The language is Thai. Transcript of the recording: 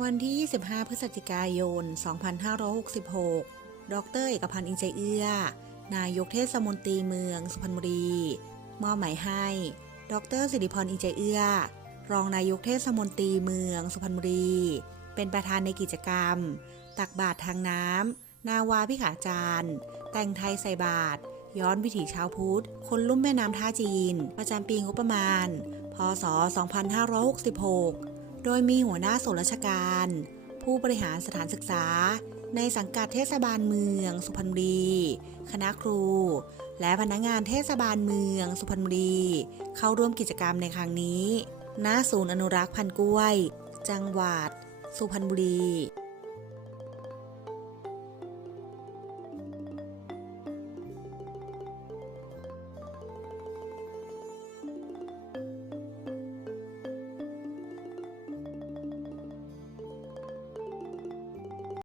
วันที่ 25 พฤศจิกายน 2566 ดร เอกพันธ์อินใจเอื้อ นายกเทศมนตรีเมืองสุพรรณบุรี มอบหมายให้ ดรสิริพรอินใจเอื้อ รองนายกเทศมนตรีเมืองสุพรรณบุรี เป็นประธานในกิจกรรม ตักบาตรทางน้ำ นาวาพิขาจารย์ แต่งไทยใส่บาตร ย้อนวิถีชาวพุทธ คนลุ่มแม่น้ำท่าจีน ประจำปีงบประมาณ พศ 2566 โดยมีหัวหน้าส่วนราชการ ผู้บริหารสถานศึกษา ในสังกัดเทศบาลเมือง สุพรรณบุรี คณะครู และพนักงานเทศบาลเมือง สุพรรณบุรี เข้าร่วมกิจกรรมในครั้งนี้ ณ ศูนย์อนุรักษ์พันธุ์กล้วย จังหวัด สุพรรณบุรี